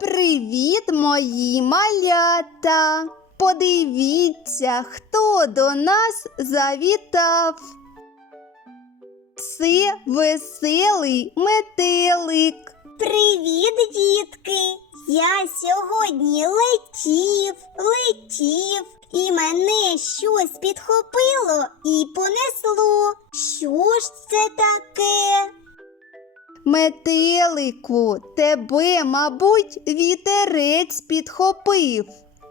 Привіт, мої малята! Подивіться, хто до нас завітав. Це веселий метелик. Привіт, дітки! Я сьогодні летів, летів, і мене щось підхопило і понесло. Що ж це таке? Метелику, тебе, мабуть, вітерець підхопив.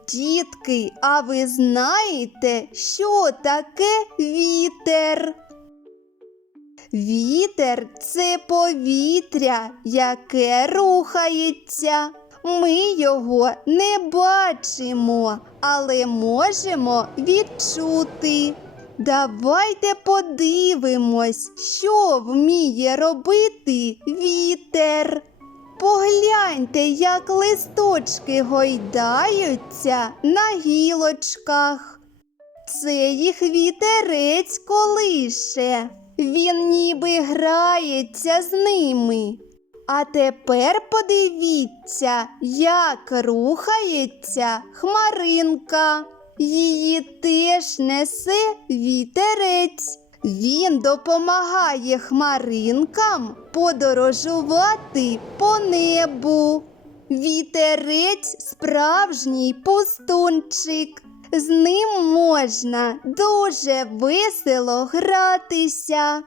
Дітки, а ви знаєте, що таке вітер? Вітер це повітря, яке рухається. Ми його не бачимо, але можемо відчути. Давайте подивимось, що вміє робити вітер. Погляньте, як листочки гойдаються на гілочках. Це їх вітерець колише. Він ніби грається з ними. А тепер подивіться, як рухається хмаринка. Її теж несе вітерець. Він допомагає хмаринкам подорожувати по небу. Вітерець справжній пустунчик. З ним можна дуже весело гратися.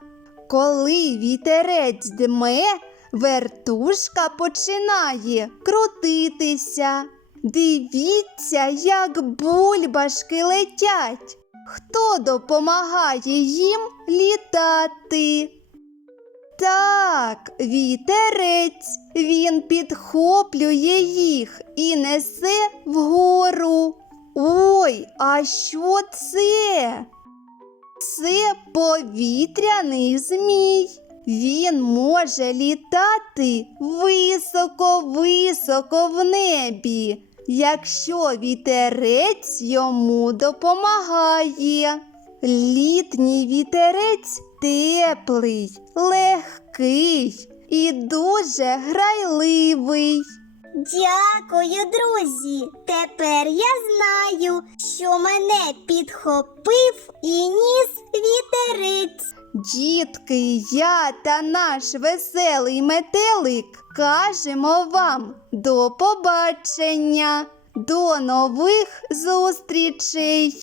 Коли вітерець дме, вертушка починає крутитися. Дивіться, як бульбашки летять. Хто допомагає їм літати? Так, вітерець. Він підхоплює їх і несе вгору. Ой, а що це? Це повітряний змій. Він може літати високо-високо в небі, якщо вітерець йому допомагає. Літній вітерець теплий, легкий і дуже грайливий. Дякую, друзі! Тепер я знаю, що мене підхопив і ніс вітерець. Дітки, я та наш веселий метелик кажемо вам до побачення, до нових зустрічей!